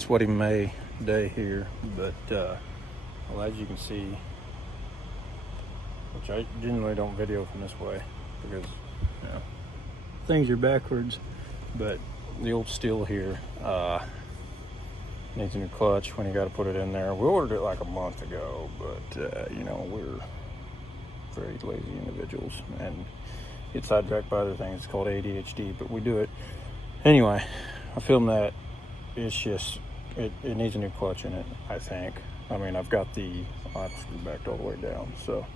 sweaty May day here, but well, as you can see, which I generally don't video from this way because things are backwards, but the old STIHL here needs a new clutch when you got to put it in there. We ordered it like a month ago, but you know, we're very lazy individuals and get sidetracked by other things. It's called ADHD, but we do it anyway. I filmed that. It's just it needs a new clutch in it, I think. I mean, I've got the screw backed all the way down, so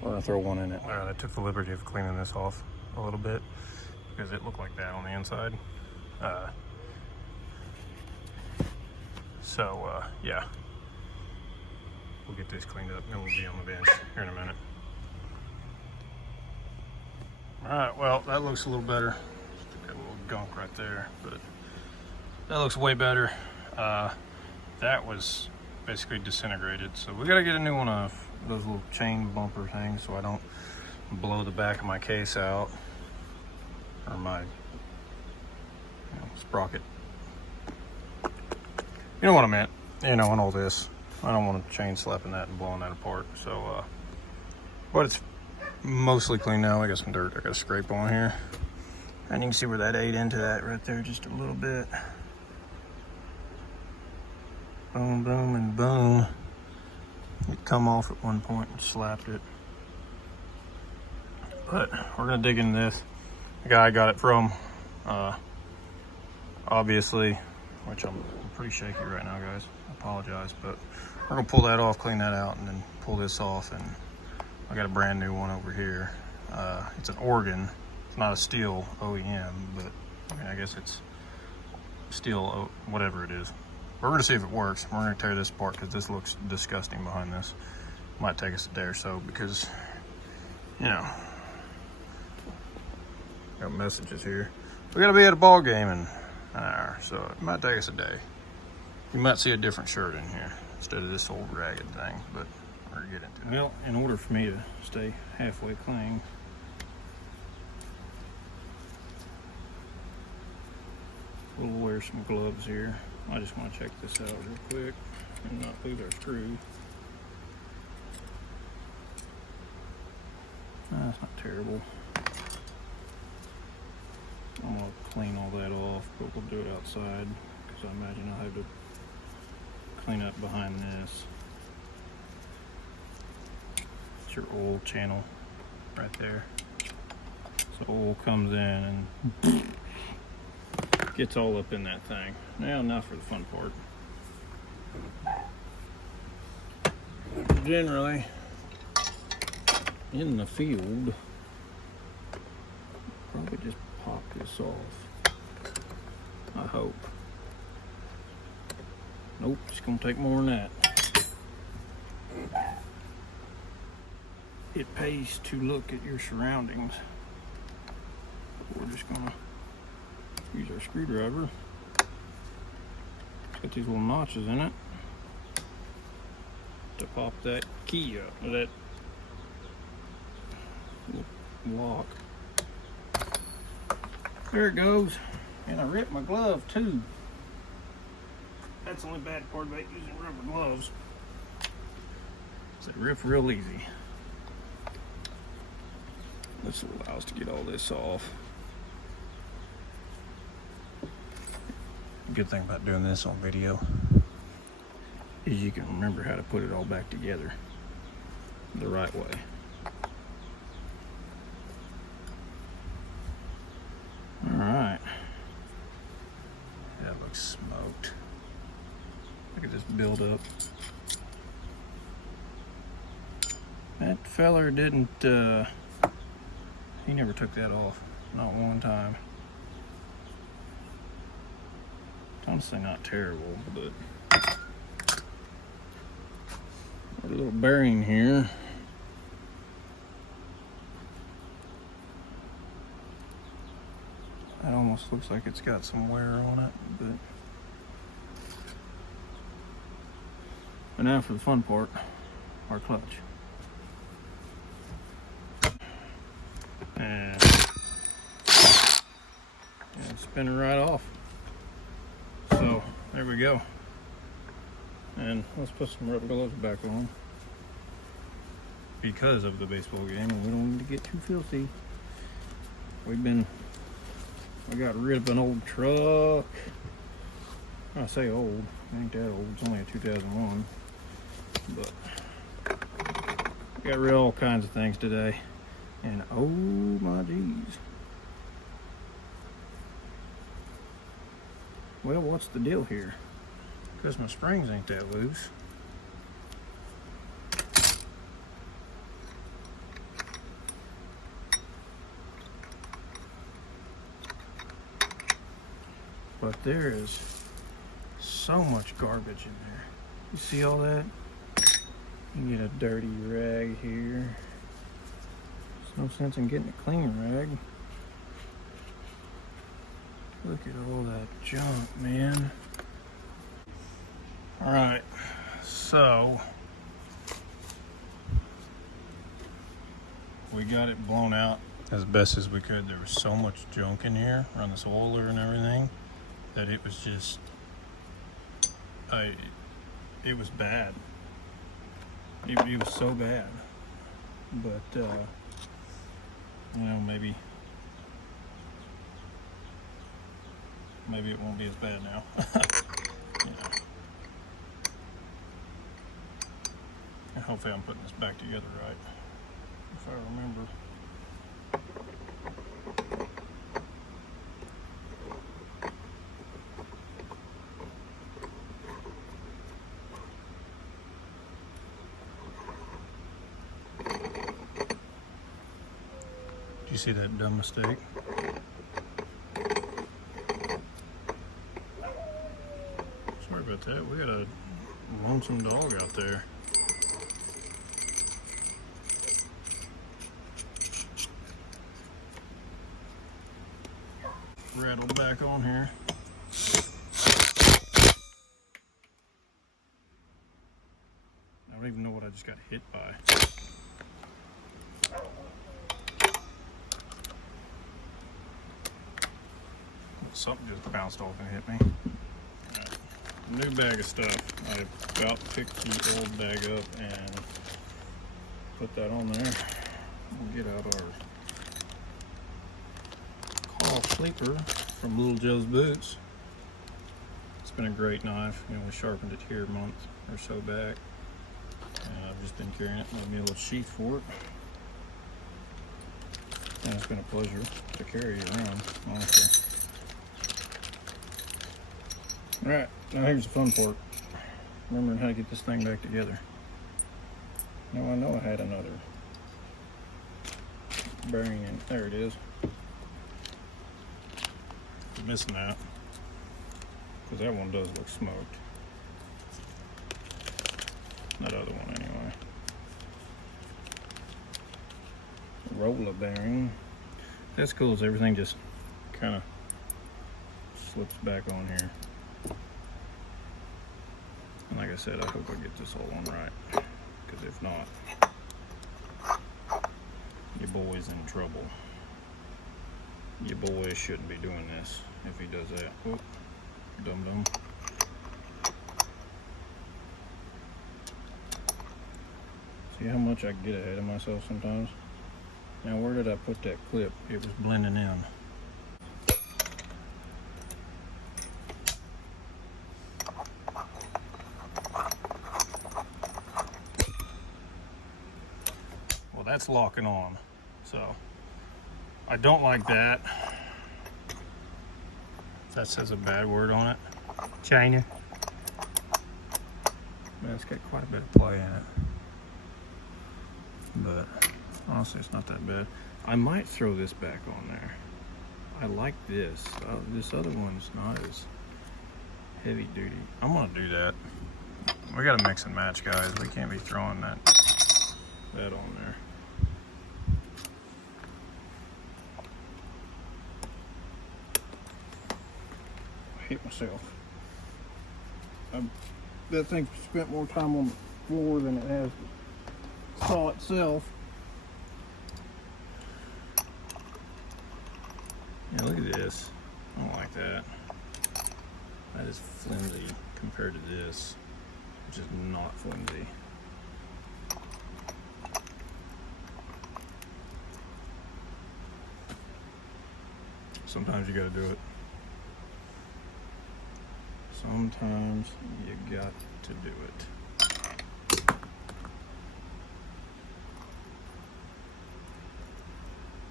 we're gonna throw one in it. I took the liberty of cleaning this off a little bit because it looked like that on the inside. Yeah, we'll get this cleaned up and we'll be on the bench here in a minute. All right, well, that looks a little better. Got a little gunk right there, but that looks way better. That was basically disintegrated, so we gotta get a new one of those little chain bumper things so I don't blow the back of my case out, or my sprocket. You know what I meant, you know, and all this. I don't want to chain slapping that and blowing that apart. So, but it's mostly clean now. I got some dirt I got to scrape on here. And you can see where that ate into that right there just a little bit. Boom, boom, and boom. It come off at one point and slapped it. But we're going to dig into this. The guy I got it from, obviously, which I'm pretty shaky right now, guys. I apologize, but we're gonna pull that off, clean that out, and then pull this off. And I got a brand new one over here. It's an organ. It's not a STIHL OEM, but I mean, I guess it's STIHL, whatever it is. We're gonna see if it works. We're gonna tear this apart because this looks disgusting behind this. Might take us a day or so because, you know, got messages here. We gotta be at a ball game in an hour, so it might take us a day. You might see a different shirt in here instead of this old ragged thing, but we're gonna get into it. Well, in order for me to stay halfway clean, we'll wear some gloves here. I just want to check this out real quick and not lose our screw. That's not terrible. I'm gonna clean all that off, but we'll do it outside because I imagine I'll have to clean up behind this. It's your oil channel right there. So oil comes in and gets all up in that thing. Now for the fun part. Generally, in the field, probably just pop this off. I hope. Nope, it's gonna take more than that. It pays to look at your surroundings. We're just gonna use our screwdriver. It's got these little notches in it to pop that key up, or that lock. There it goes. And I ripped my glove too. That's the only bad part about using rubber gloves. They rip real easy. This will allow us to get all this off. The good thing about doing this on video is you can remember how to put it all back together the right way. Alright. That looks smoked. Look at this build up. That feller didn't, he never took that off. Not one time. It's honestly not terrible, but a little bearing here. That almost looks like it's got some wear on it, but now for the fun part, our clutch. And spin it right off. So There we go. And let's put some rubber gloves back on because of the baseball game, and we don't need to get too filthy. We got rid of an old truck. I say old, it ain't that old, it's only a 2001. But we got rid of all kinds of things today. And oh my geez. Well, what's the deal here? Because my springs ain't that loose. But there is so much garbage in there. You see all that? You can get a dirty rag here. There's no sense in getting a clean rag. Look at all that junk, man. All right, so we got it blown out as best as we could. There was so much junk in here around this oiler and everything that it was just, it was bad. It was so bad. But, you know, maybe it won't be as bad now. You know. And hopefully I'm putting this back together right, if I remember. Did you see that dumb mistake? Sorry about that. We got a lonesome dog out there. Rattle back on here. I don't even know what I just got hit by. Something just bounced off and hit me. Right. New bag of stuff. I about picked the old bag up and put that on there. We'll get out our Call Sleeper from Little Joe's Boots. It's been a great knife. You know, we sharpened it here a month or so back, and I've just been carrying it. Made me a little sheath for it, and it's been a pleasure to carry it around, honestly. All right, now here's the fun part: remembering how to get this thing back together. Now I know I had another bearing in. There it is. Missing that because that one does look smoked. That other one anyway. Roller bearing. That's cool as everything just kind of slips back on here. And like I said, I hope I get this all on right, because if not, your boy's in trouble. Your boy shouldn't be doing this if he does that. Whoop, dum-dum. See how much I get ahead of myself sometimes? Now where did I put that clip? It was blending in. Well, that's locking on, so I don't like that. That says a bad word on it. China. Man, it's got quite a bit of play in it. But honestly, it's not that bad. I might throw this back on there. I like this. This other one's not as heavy duty. I'm gonna do that. We gotta mix and match, guys. We can't be throwing that on there. Hit myself. That thing spent more time on the floor than it has the saw itself. Yeah, look at this. I don't like that. That is flimsy compared to this, which is not flimsy. Sometimes you gotta do it. Sometimes you got to do it.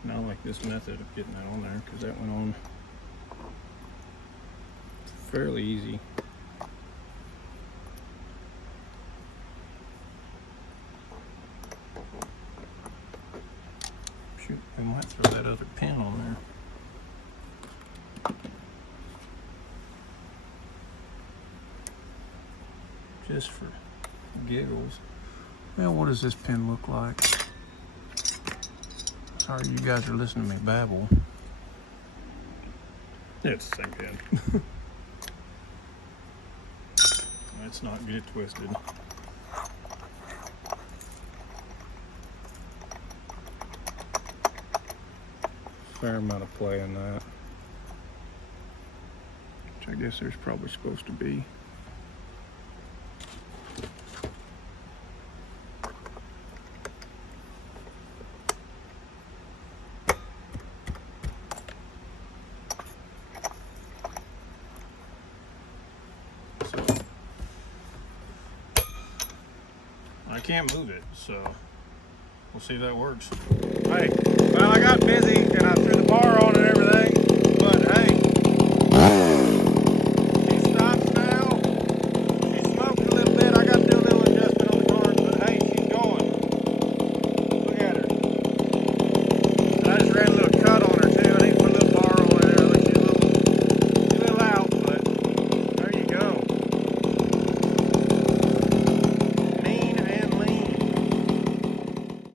And I like this method of getting that on there because that went on fairly easy. Shoot, I might throw that other pin on there. Just for giggles. Now, what does this pin look like? Sorry, you guys are listening to me babble. Yeah, it's the same pin. Let's not get it twisted. Fair amount of play in that. Which I guess there's probably supposed to be. I can't move it, so we'll see if that works. Hey.